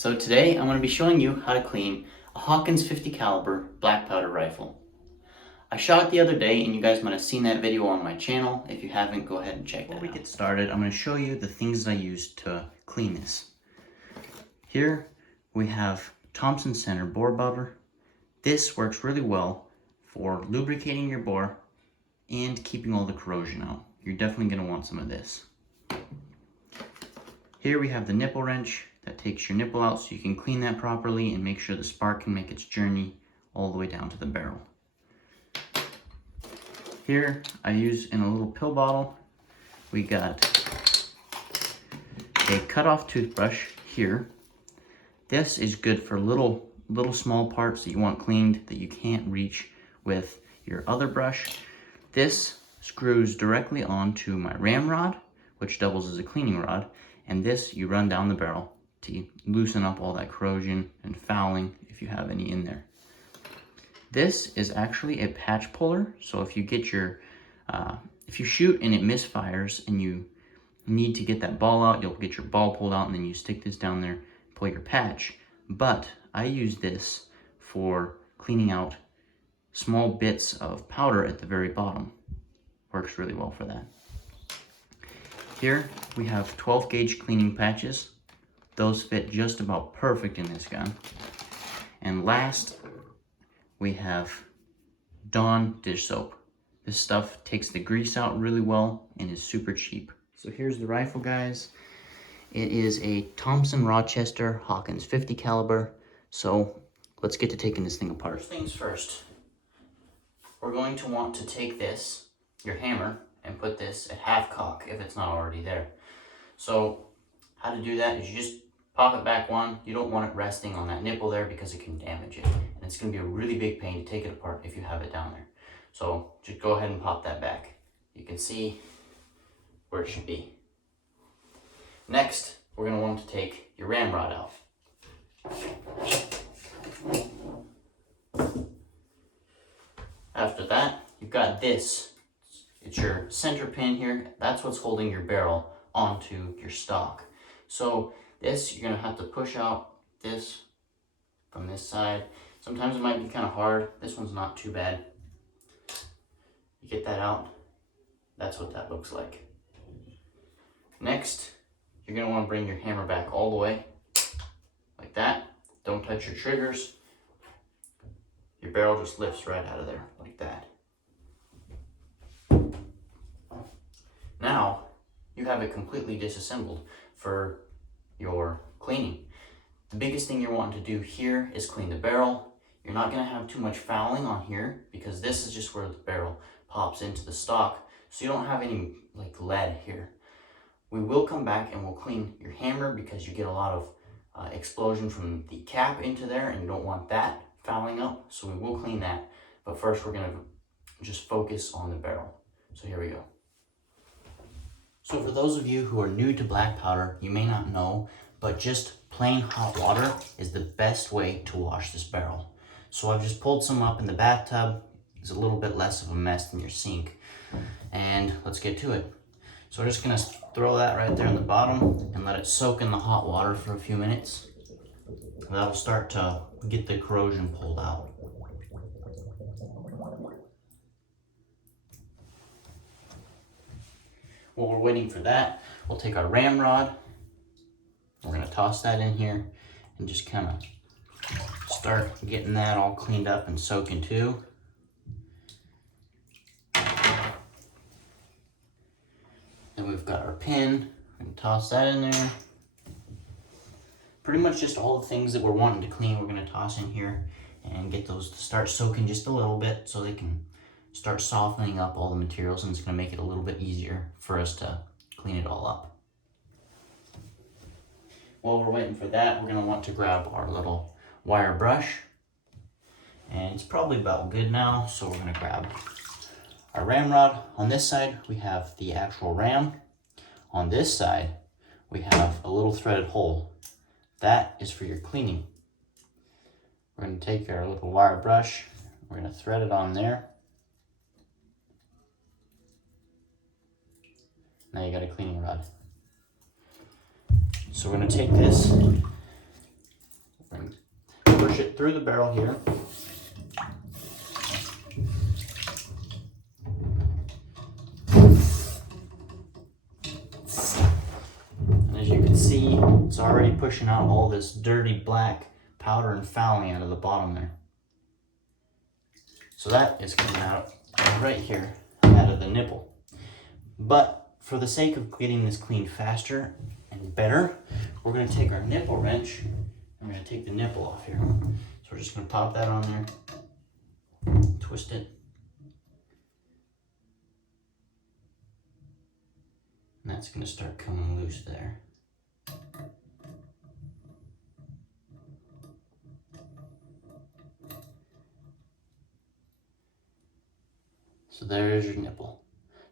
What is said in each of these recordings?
So today I'm going to be showing you how to clean a Hawkins 50 caliber black powder rifle. I shot it the other day and you guys might have seen that video on my channel. If you haven't, go ahead and check that out. Before we get started, I'm going to show you the things that I used to clean this. Here we have Thompson Center bore butter. This works really well for lubricating your bore and keeping all the corrosion out. You're definitely going to want some of this. Here we have the nipple wrench that takes your nipple out so you can clean that properly and make sure the spark can make its journey all the way down to the barrel. Here I use in a little pill bottle, we got a cut-off toothbrush here. This is good for little small parts that you want cleaned that you can't reach with your other brush. This screws directly onto my ramrod, which doubles as a cleaning rod, and this you run down the barrel to loosen up all that corrosion and fouling if you have any in there. This is actually a patch puller, so if you get your, if you shoot and it misfires and you need to get that ball out, you'll get your ball pulled out and then you stick this down there, pull your patch. But I use this for cleaning out small bits of powder at the very bottom. Works really well for that. Here we have 12 gauge cleaning patches. Those fit just about perfect in this gun. And last, we have Dawn dish soap. This stuff takes the grease out really well and is super cheap. So here's the rifle, guys. It is a Thompson Rochester Hawkins 50 caliber. So let's get to taking this thing apart. First things first, we're going to want to take this, your hammer, and put this at half cock if it's not already there. So how to do that is you just pop it back one. You don't want it resting on that nipple there because it can damage it. And it's going to be a really big pain to take it apart if you have it down there. So just go ahead and pop that back. You can see where it should be. Next, we're going to want to take your ramrod out. After that, you've got this. It's your center pin here. That's what's holding your barrel onto your stock. So this, you're going to have to push out this from this side. Sometimes it might be kind of hard. This one's not too bad. You get that out. That's what that looks like. Next, you're going to want to bring your hammer back all the way, like that. Don't touch your triggers. Your barrel just lifts right out of there, like that. Now, you have it completely disassembled for your cleaning. The biggest thing you're wanting to do here is clean the barrel. You're not going to have too much fouling on here because this is just where the barrel pops into the stock, so you don't have any like lead here. We will come back and we'll clean your hammer because you get a lot of explosion from the cap into there and you don't want that fouling up, so we will clean that. But first we're going to just focus on the barrel. So here we go. So for those of you who are new to black powder, you may not know, but just plain hot water is the best way to wash this barrel. So I've just pulled some up in the bathtub. It's a little bit less of a mess than your sink. And let's get to it. So we're just gonna throw that right there in the bottom and let it soak in the hot water for a few minutes. That'll start to get the corrosion pulled out. While we're waiting for that, we'll take our ramrod. We're gonna toss that in here and just kind of start getting that all cleaned up and soaking too. Then we've got our pin. We can toss that in there. Pretty much just all the things that we're wanting to clean, we're gonna toss in here and get those to start soaking just a little bit so they can start softening up all the materials, and it's going to make it a little bit easier for us to clean it all up. While we're waiting for that, we're going to want to grab our little wire brush, and it's probably about good now, so we're going to grab our ramrod. On this side we have the actual ram. On this side we have a little threaded hole. That is for your cleaning. We're going to take our little wire brush, we're going to thread it on there. Now you got a cleaning rod. So we're going to take this through the barrel here. And as you can see, it's already pushing out all this dirty black powder and fouling out of the bottom there. So that is coming out right here, out of the nipple. But for the sake of getting this cleaned faster and better, we're going to take our nipple wrench and we're going to take the nipple off here. So we're just going to pop that on there, twist it, and that's going to start coming loose there. So there is your nipple.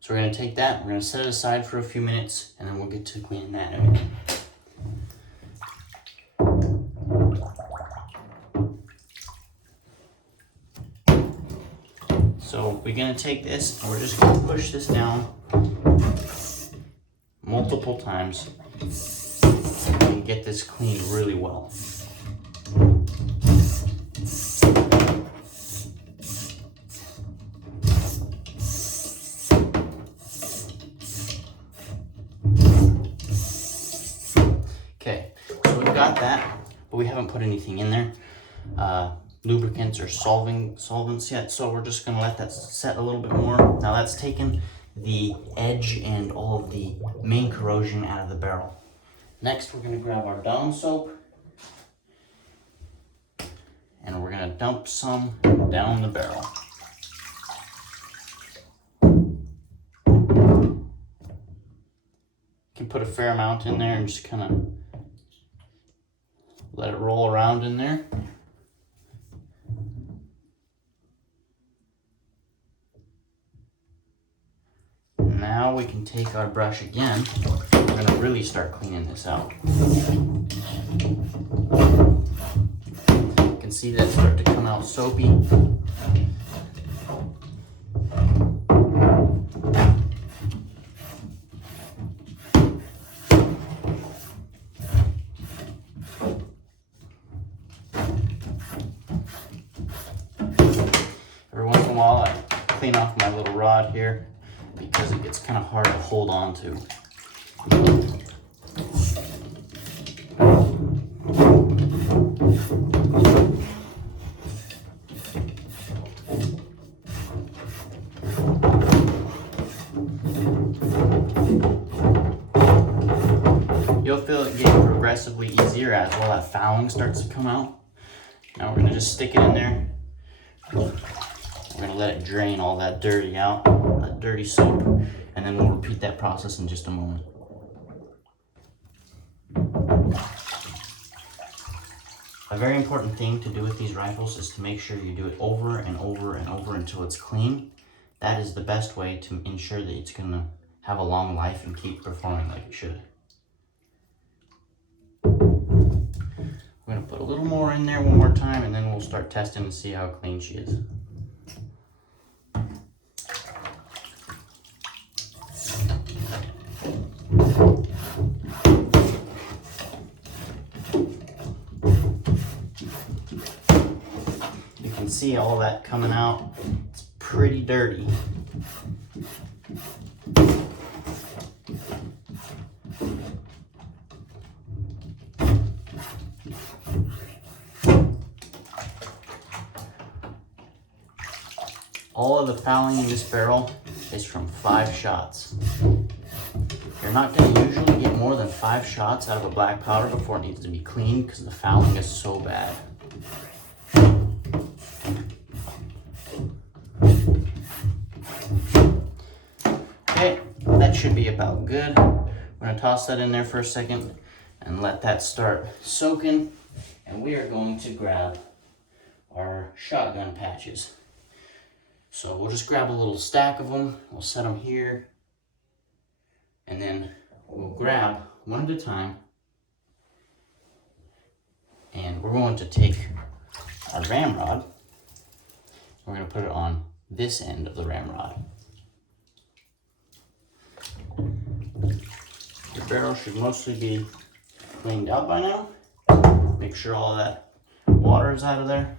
So we're going to take that, we're going to set it aside for a few minutes, and then we'll get to cleaning that in a minute. So we're going to take this, and we're just going to push this down multiple times and get this cleaned really well. Okay, so we've got that, but we haven't put anything in there, lubricants or solvents yet, so we're just going to let that set a little bit more. Now that's taken the edge and all of the main corrosion out of the barrel. Next, we're going to grab our Dawn soap and we're going to dump some down the barrel. You can put a fair amount in there and just kind of let it roll around in there. Now we can take our brush again. We're going to really start cleaning this out. You can see that start to come out soapy. Every once in a while I clean off my little rod here, because it gets kind of hard to hold on to. You'll feel it getting progressively easier as all that fouling starts to come out. Now we're going to just stick it in there. We're going to let it drain all that dirty out, that dirty soap, and then we'll repeat that process in just a moment. A very important thing to do with these rifles is to make sure you do it over and over and over until it's clean. That is the best way to ensure that it's going to have a long life and keep performing like it should. We're going to put a little more in there one more time, and then we'll start testing and see how clean she is. You can see all that coming out. It's pretty dirty. All of the fouling in this barrel is from 5 shots. You're not going to usually get more than 5 shots out of a black powder before it needs to be cleaned because the fouling is so bad. Okay, that should be about good. We're going to toss that in there for a second and let that start soaking. And we are going to grab our shotgun patches. So we'll just grab a little stack of them, we'll set them here, and then we'll grab one at a time, and we're going to take our ramrod, we're going to put it on this end of the ramrod. The barrel should mostly be cleaned out by now. Make sure all that water is out of there.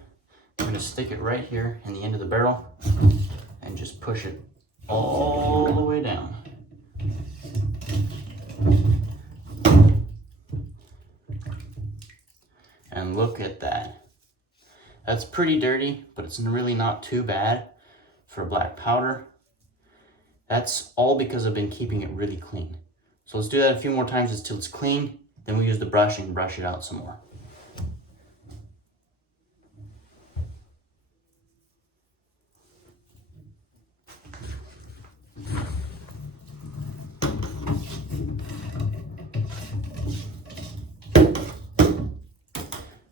I'm gonna stick it right here in the end of the barrel and just push it all the way down. And look at that. That's pretty dirty, but it's really not too bad for black powder. That's all because I've been keeping it really clean. So let's do that a few more times until it's clean. Then we use the brush and brush it out some more.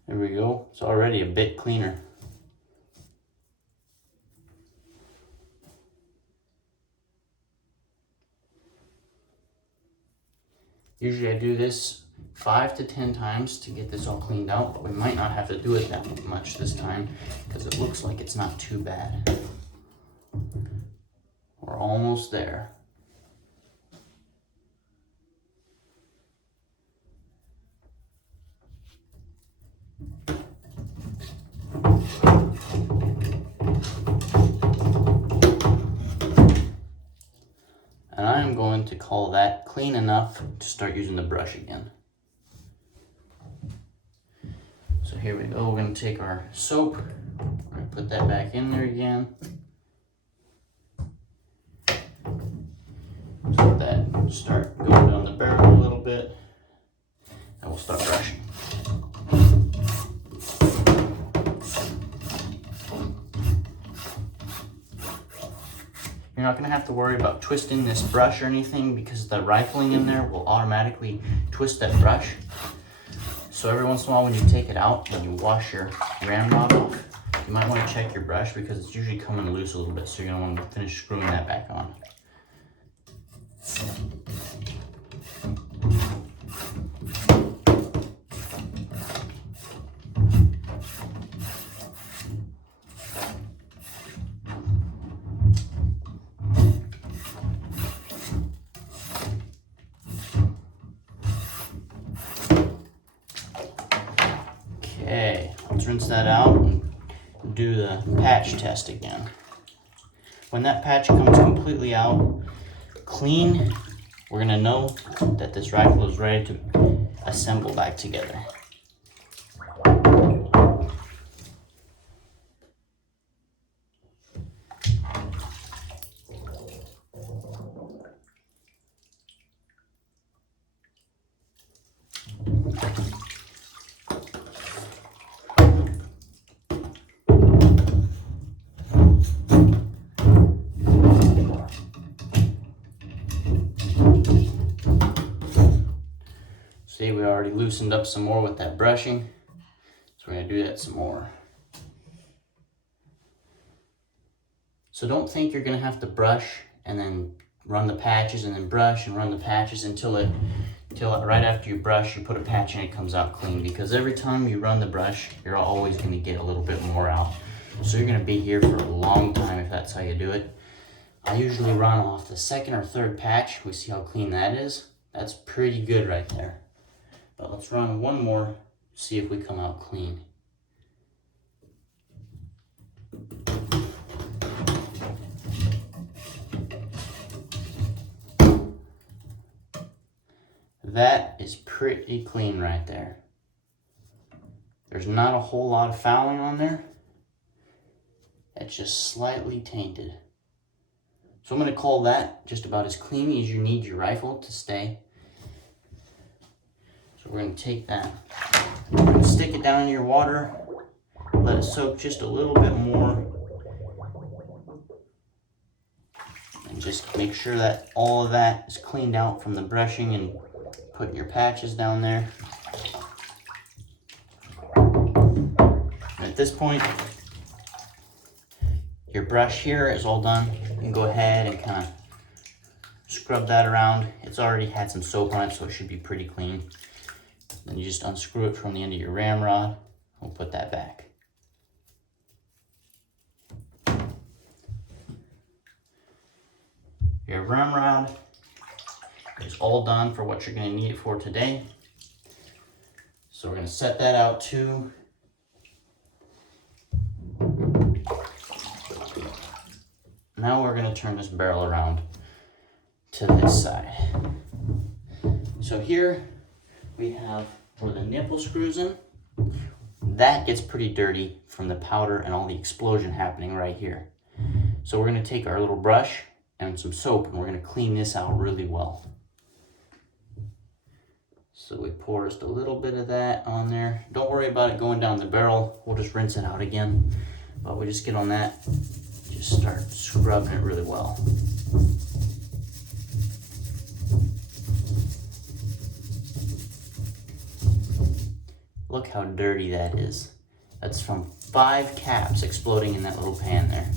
There we go. It's already a bit cleaner. Usually I do this 5 to 10 times to get this all cleaned out, but we might not have to do it that much this time because it looks like it's not too bad. We're almost there. And I'm going to call that clean enough to start using the brush again. So here we go, we're going to take our soap, we're going to put that back in there again. Let that start going down the barrel a little bit, and we'll start brushing. You're not going to have to worry about twisting this brush or anything because the rifling in there will automatically twist that brush. So every once in a while when you take it out, when you wash your ramrod off, you might want to check your brush because it's usually coming loose a little bit, so you're going to want to finish screwing that back on. Okay, let's rinse that out and do the patch test again. When that patch comes completely out, clean, we're gonna know that this rifle is ready to assemble back together. See, we already loosened up some more with that brushing, so we're going to do that some more. So don't think you're going to have to brush and then run the patches and then brush and run the patches until right after you brush, you put a patch in, it comes out clean, because every time you run the brush, you're always going to get a little bit more out. So you're going to be here for a long time if that's how you do it. I usually run off the second or third patch. We see how clean that is. That's pretty good right there. But let's run one more, see if we come out clean. That is pretty clean right there. There's not a whole lot of fouling on there. It's just slightly tainted. So I'm going to call that just about as clean as you need your rifle to stay. So we're going to take that, we're going to stick it down in your water, let it soak just a little bit more, and just make sure that all of that is cleaned out from the brushing and putting your patches down there. And at this point, your brush here is all done. You can go ahead and kind of scrub that around. It's already had some soap on it, so it should be pretty clean. Then you just unscrew it from the end of your ramrod. We'll put that back. Your ramrod is all done for what you're going to need it for today. So we're going to set that out too. now we're gonna turn this barrel around to this side. So here we have where the nipple screws in. That gets pretty dirty from the powder and all the explosion happening right here. So we're gonna take our little brush and some soap and we're gonna clean this out really well. So we pour just a little bit of that on there. Don't worry about it going down the barrel. We'll just rinse it out again. But we just get on that, just start scrubbing it really well. Look how dirty that is. That's from 5 caps exploding in that little pan there.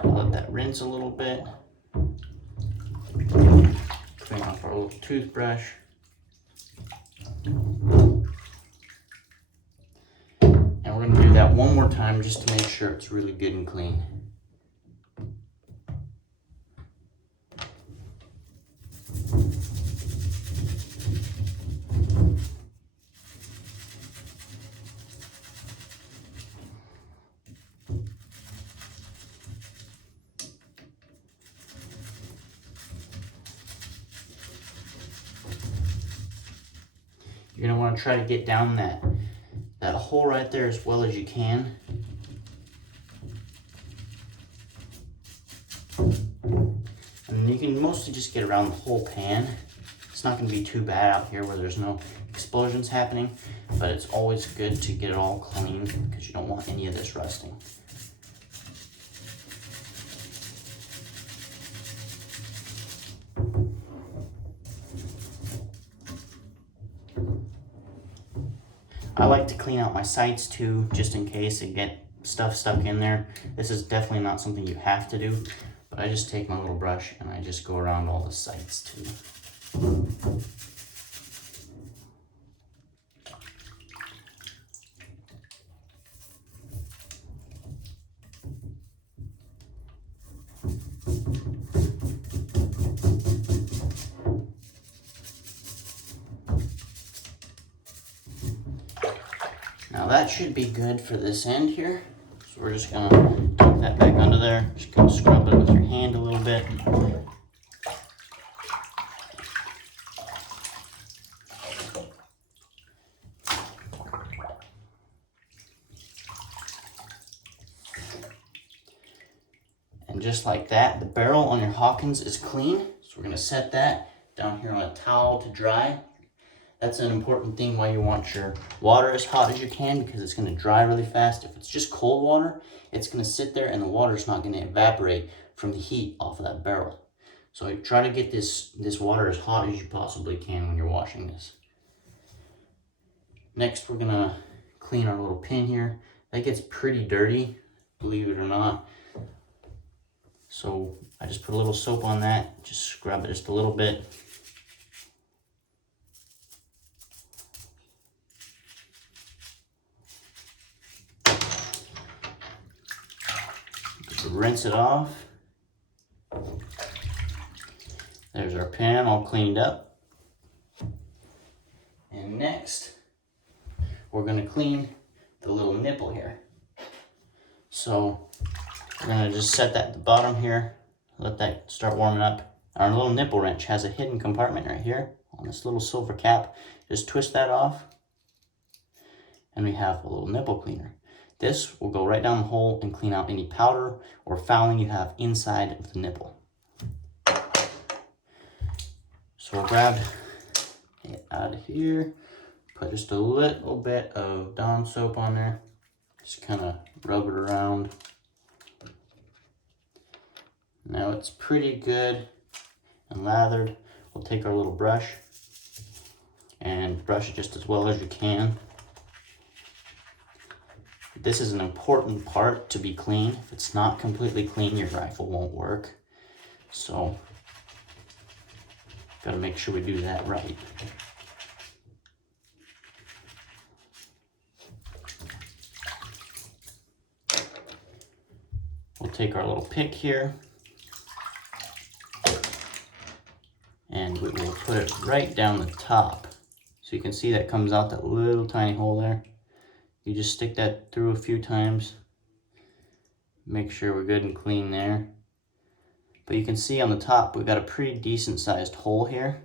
So let that rinse a little bit. Clean off our little toothbrush. And we're going to do that one more time just to make sure it's really good and clean. You're going to want to try to get down that hole right there as well as you can. And you can mostly just get around the whole pan. It's not going to be too bad out here where there's no explosions happening, but it's always good to get it all clean because you don't want any of this rusting. I like to clean out my sights too, just in case and get stuff stuck in there. This is definitely not something you have to do, but I just take my little brush and I just go around all the sights too. Now that should be good for this end here. So we're just gonna tuck that back under there. Just gonna scrub it with your hand a little bit. And just like that, the barrel on your Hawkins is clean. So we're gonna set that down here on a towel to dry. That's an important thing why you want your water as hot as you can, because it's going to dry really fast. If it's just cold water, it's going to sit there and the water's not going to evaporate from the heat off of that barrel. So try to get this water as hot as you possibly can when you're washing this. Next, we're going to clean our little pin here. That gets pretty dirty, believe it or not. So I just put a little soap on that, just scrub it just a little bit. Rinse it off. There's our pan all cleaned up. And next, we're going to clean the little nipple here. So we're going to just set that at the bottom here, let that start warming up. Our little nipple wrench has a hidden compartment right here on this little silver cap. Just twist that off, and we have a little nipple cleaner. This will go right down the hole and clean out any powder or fouling you have inside of the nipple. So we'll grab it out of here, put just a little bit of Dawn soap on there, just kind of rub it around. Now it's pretty good and lathered. We'll take our little brush and brush it just as well as you can. This is an important part to be clean. If it's not completely clean, your rifle won't work. So, gotta make sure we do that right. take our little pick here and we will put it right down the top. So you can see that comes out that little tiny hole there. You just stick that through a few times. Make sure we're good and clean there. But you can see on the top, we've got a pretty decent sized hole here.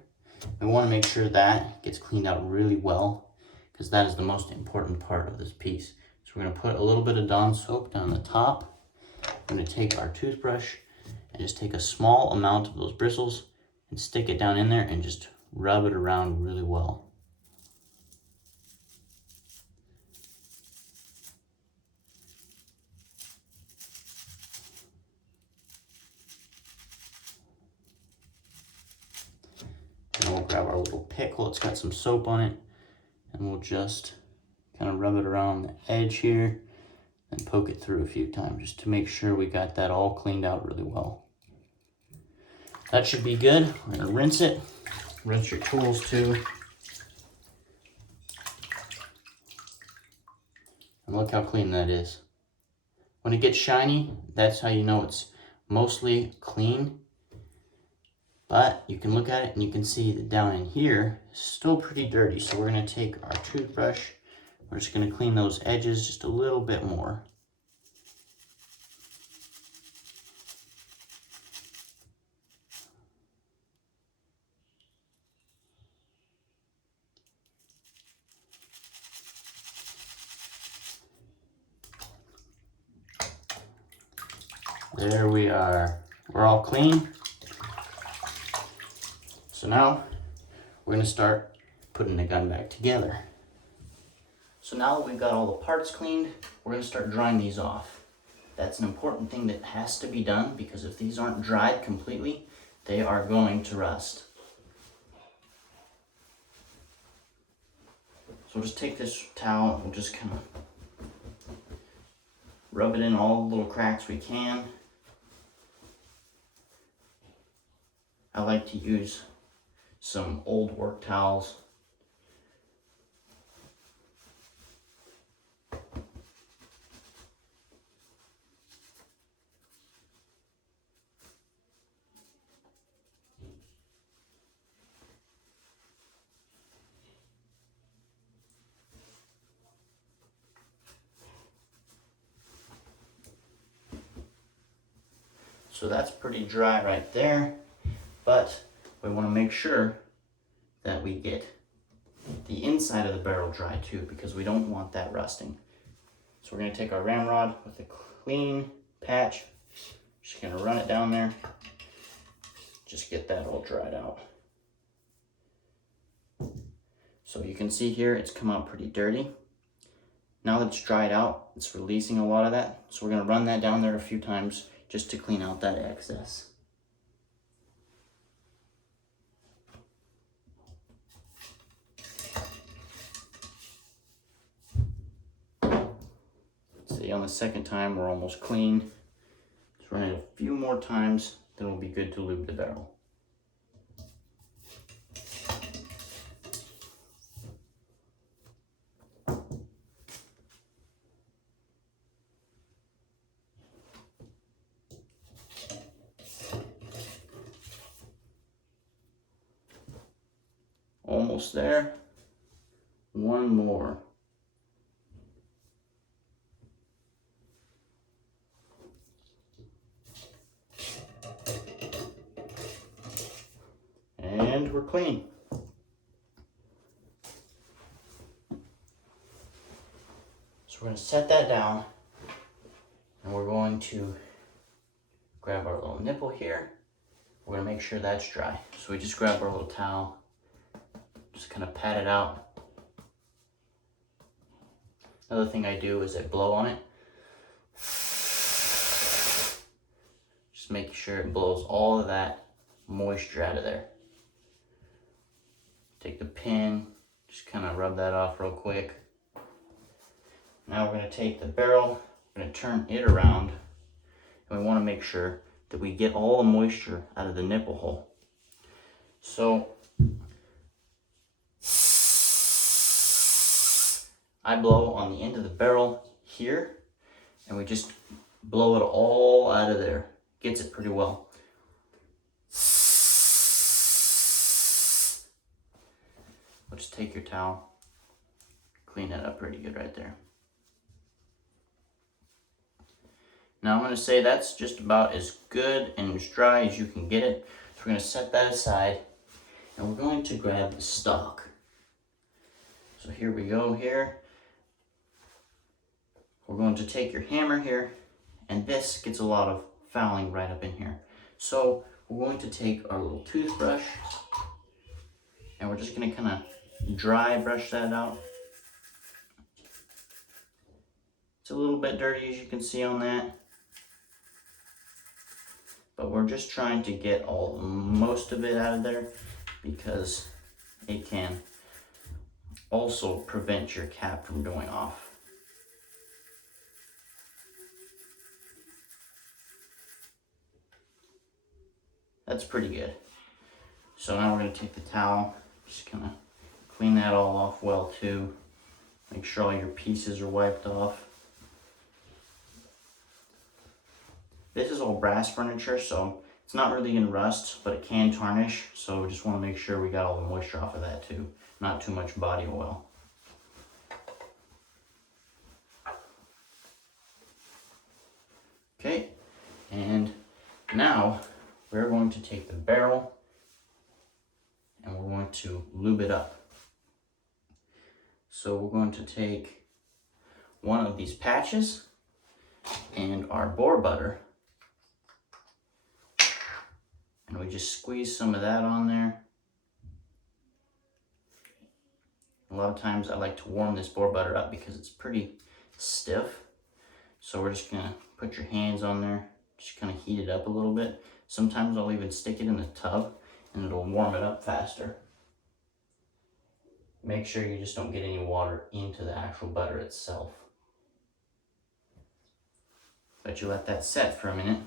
We want to make sure that gets cleaned out really well, because that is the most important part of this piece. So we're going to put a little bit of Dawn soap down the top. We're going to take our toothbrush and just take a small amount of those bristles and stick it down in there and just rub it around really well. And we'll grab our little pickle, it's got some soap on it, and we'll just kind of rub it around the edge here and poke it through a few times just to make sure we got that all cleaned out really well. That should be good. We're gonna rinse it. Rinse your tools too. And look how clean that is. When it gets shiny, that's how you know it's mostly clean. But you can look at it and you can see that down in here is still pretty dirty. So we're gonna take our toothbrush. We're just gonna clean those edges just a little bit more. There we are. We're all clean. So now we're gonna start putting the gun back together. So now that we've got all the parts cleaned, we're gonna start drying these off. That's an important thing that has to be done, because if these aren't dried completely, they are going to rust. So we'll just take this towel and we'll just kind of rub it in all the little cracks we can. I like to use some old work towels. So that's pretty dry right there, but we want to make sure that we get the inside of the barrel dry too, because we don't want that rusting. So we're going to take our ramrod with a clean patch, just going to run it down there, just get that all dried out. So you can see here it's come out pretty dirty. Now that it's dried out, it's releasing a lot of that. So we're going to run that down there a few times just to clean out that excess. See, on the second time, we're almost clean. Just run it a few more times, then we'll be good to lube the barrel. Almost there. One more. And we're clean. So we're going to set that down, and we're going to grab our little nipple here. We're going to make sure that's dry. So we just grab our little towel, just kind of pat it out. Another thing I do is I blow on it. Just make sure it blows all of that moisture out of there. Take the pin, just kind of rub that off real quick. Now we're going to take the barrel, we're going to turn it around, and we want to make sure that we get all the moisture out of the nipple hole. So I blow on the end of the barrel here, and we just blow it all out of there. Gets it pretty well. We'll just take your towel, clean that up pretty good right there. Now I'm going to say that's just about as good and as dry as you can get it. So we're going to set that aside and we're going to grab the stock. So here we go here. We're going to take your hammer here, and this gets a lot of fouling right up in here. So we're going to take our little toothbrush and we're just going to kind of dry brush that out. It's a little bit dirty, as you can see on that, but we're just trying to get most of it out of there because it can also prevent your cap from going off. That's pretty good. So now we're going to take the towel, just kind of clean that all off well too. Make sure all your pieces are wiped off. This is all brass furniture, so it's not really going to rust, but it can tarnish. So we just want to make sure we got all the moisture off of that too. Not too much body oil. Okay, and now we're going to take the barrel and we're going to lube it up. So we're going to take one of these patches and our boar butter, and we just squeeze some of that on there. A lot of times I like to warm this boar butter up because it's pretty stiff. So we're just gonna put your hands on there, just kind of heat it up a little bit. Sometimes I'll even stick it in the tub and it'll warm it up faster. Make sure you just don't get any water into the actual butter itself. But you let that set for a minute.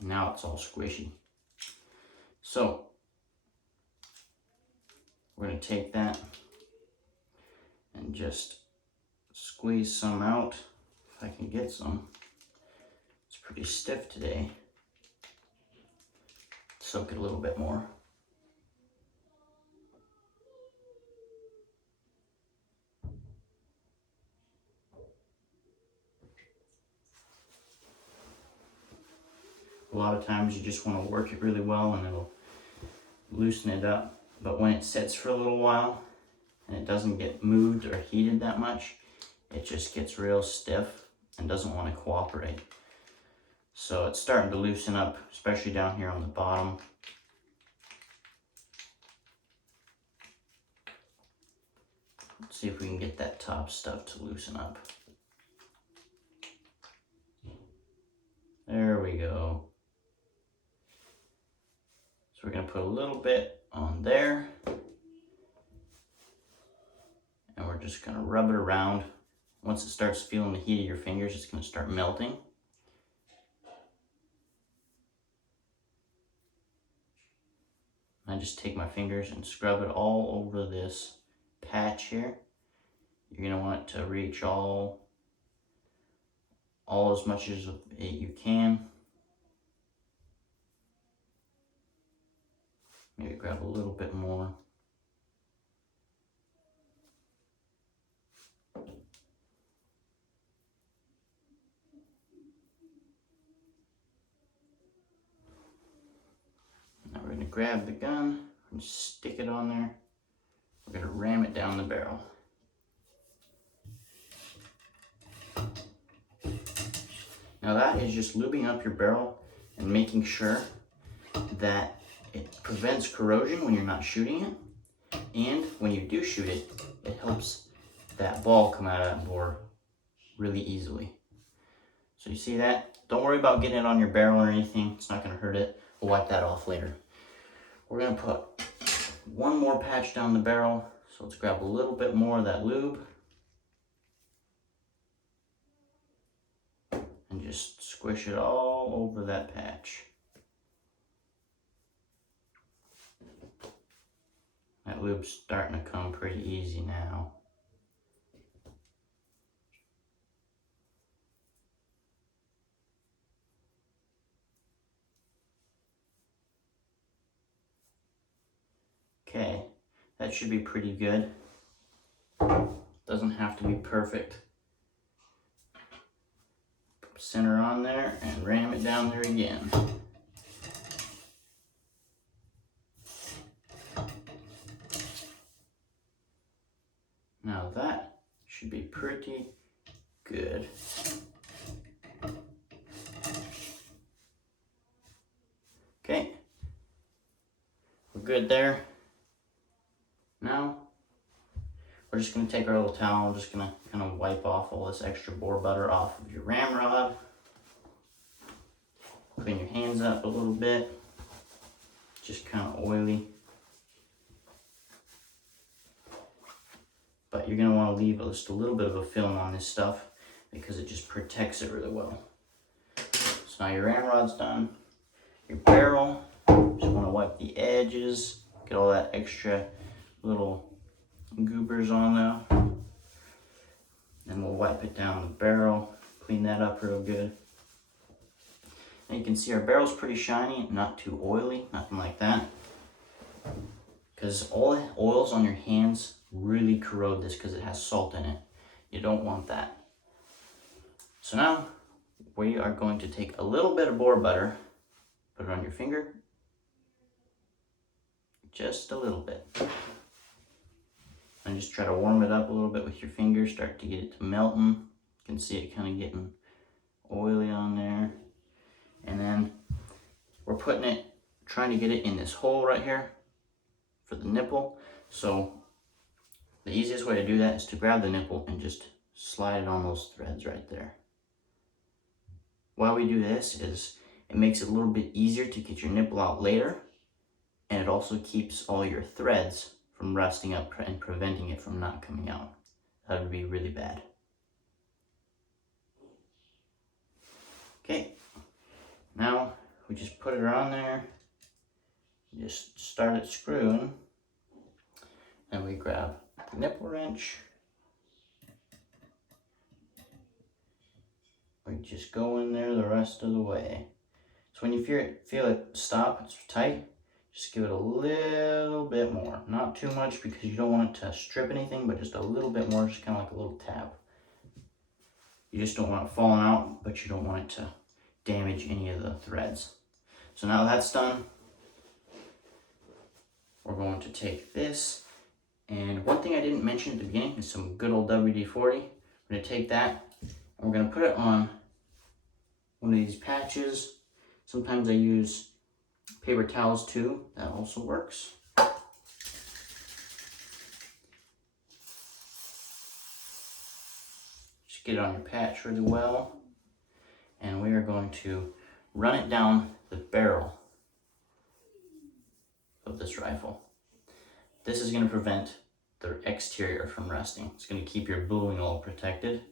And now it's all squishy. So we're going to take that and just squeeze some out. If I can get some. It's pretty stiff today. Soak it a little bit more. A lot of times you just want to work it really well and it'll loosen it up. But when it sits for a little while and it doesn't get moved or heated that much, it just gets real stiff and doesn't want to cooperate. So it's starting to loosen up, especially down here on the bottom. Let's see if we can get that top stuff to loosen up. There we go. So we're going to put a little bit on there. And we're just going to rub it around. Once it starts feeling the heat of your fingers, it's going to start melting. I just take my fingers and scrub it all over this patch here. You're going to want it to reach all as much as you can. Maybe grab a little bit more. Now we're going to grab the gun and stick it on there. We're going to ram it down the barrel. Now that is just lubing up your barrel and making sure that it prevents corrosion when you're not shooting it. And when you do shoot it, it helps that ball come out of that bore really easily. So you see that? Don't worry about getting it on your barrel or anything. It's not going to hurt it. We'll wipe that off later. We're going to put one more patch down the barrel. So let's grab a little bit more of that lube. And just squish it all over that patch. That lube's starting to come pretty easy now. Okay, that should be pretty good. Doesn't have to be perfect. Center on there and ram it down there again. Now that should be pretty good. Okay, we're good there. Now, we're just gonna take our little towel, I'm just gonna kind of wipe off all this extra boar butter off of your ramrod. Clean your hands up a little bit, just kind of oily. But you're gonna wanna leave just a little bit of a film on this stuff because it just protects it really well. So now your ramrod's done. Your barrel, just wanna wipe the edges, get all that extra little goobers on there. Then we'll wipe it down the barrel, clean that up real good. And you can see our barrel's pretty shiny, not too oily, nothing like that. Because all the oils on your hands really corrode this because it has salt in it. You don't want that. So now we are going to take a little bit of boar butter, put it on your finger, just a little bit. And just try to warm it up a little bit with your finger, start to get it to melting. You can see it kind of getting oily on there. And then we're putting it, trying to get it in this hole right here for the nipple. So the easiest way to do that is to grab the nipple and just slide it on those threads right there. Why we do this is it makes it a little bit easier to get your nipple out later, and it also keeps all your threads from rusting up and preventing it from not coming out. That would be really bad. Okay, now we just put it on there, just start it screwing, and we grab the nipple wrench. We just go in there the rest of the way. So when you feel it stop, it's tight, just give it a little bit more. Not too much because you don't want it to strip anything, but just a little bit more, just kind of like a little tab. You just don't want it falling out, but you don't want it to damage any of the threads. So now that's done, we're going to take this. And one thing I didn't mention at the beginning is some good old WD-40. We're going to take that and we're going to put it on one of these patches. Sometimes I use paper towels too, that also works. Just get it on your patch really well. And we are going to run it down the barrel of this rifle. This is going to prevent the exterior from rusting. It's going to keep your bluing all protected.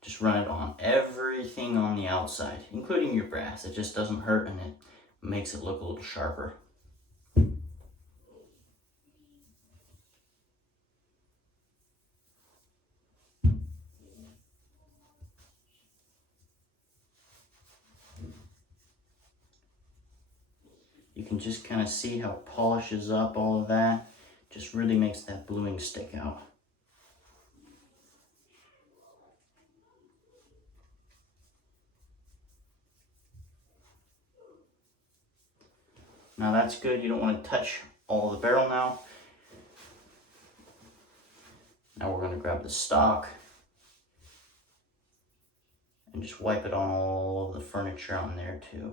Just run it on everything on the outside, including your brass. It just doesn't hurt and it makes it look a little sharper. You can just kind of see how it polishes up all of that. Just really makes that bluing stick out. Now that's good. You don't want to touch all the barrel now. Now we're going to grab the stock and just wipe it on all of the furniture on there too.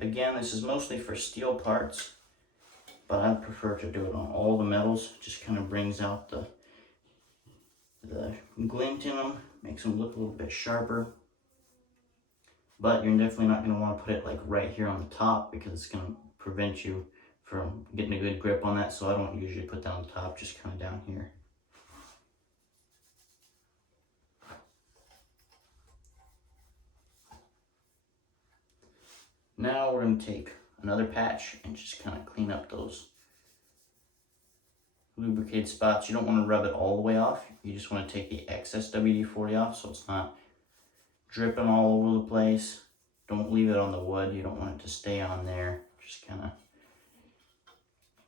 Again, this is mostly for steel parts, but I prefer to do it on all the metals. Just kind of brings out the glint in them, makes them look a little bit sharper. But you're definitely not going to want to put it like right here on the top because it's going to prevent you from getting a good grip on that. So I don't usually put that on the top, just kind of down here. Now we're going to take another patch and just kind of clean up those lubricated spots. You don't want to rub it all the way off. You just want to take the excess WD-40 off so it's not dripping all over the place. Don't leave it on the wood. You don't want it to stay on there. Just kind of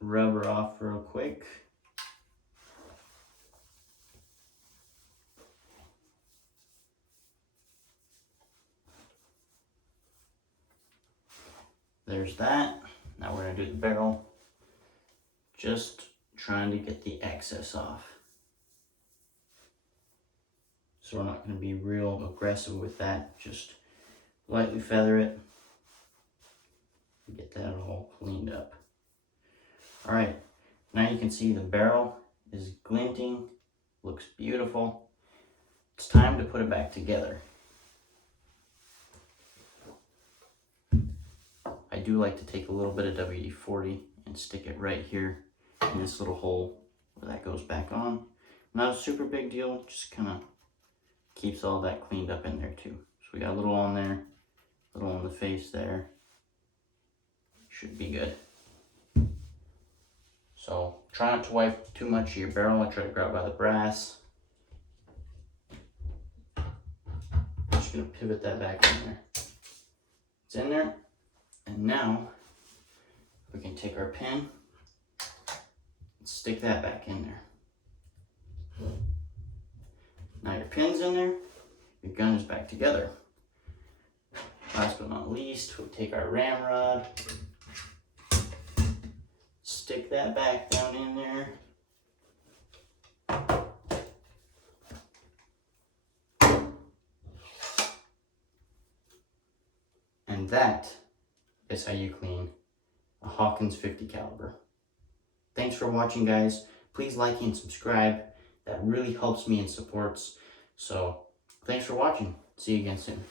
rub her off real quick. There's that. Now we're going to do the barrel. Just trying to get the excess off. So we're not going to be real aggressive with that. Just lightly feather it. Get that all cleaned up. Alright, now you can see the barrel is glinting. Looks beautiful. It's time to put it back together. I do like to take a little bit of WD-40 and stick it right here in this little hole where that goes back on. Not a super big deal, just kind of keeps all that cleaned up in there too. So we got a little on there, a little on the face there. Should be good. So try not to wipe too much of your barrel. I try to grab by the brass. Just gonna pivot that back in there. It's in there. And now we can take our pin and stick that back in there. Now your pin's in there, your gun is back together. Last but not least, we'll take our ramrod, stick that back down in there. And that is how you clean a Hawkins 50 caliber. Thanks for watching, guys. Please like and subscribe. That really helps me and supports. So thanks for watching. See you again soon.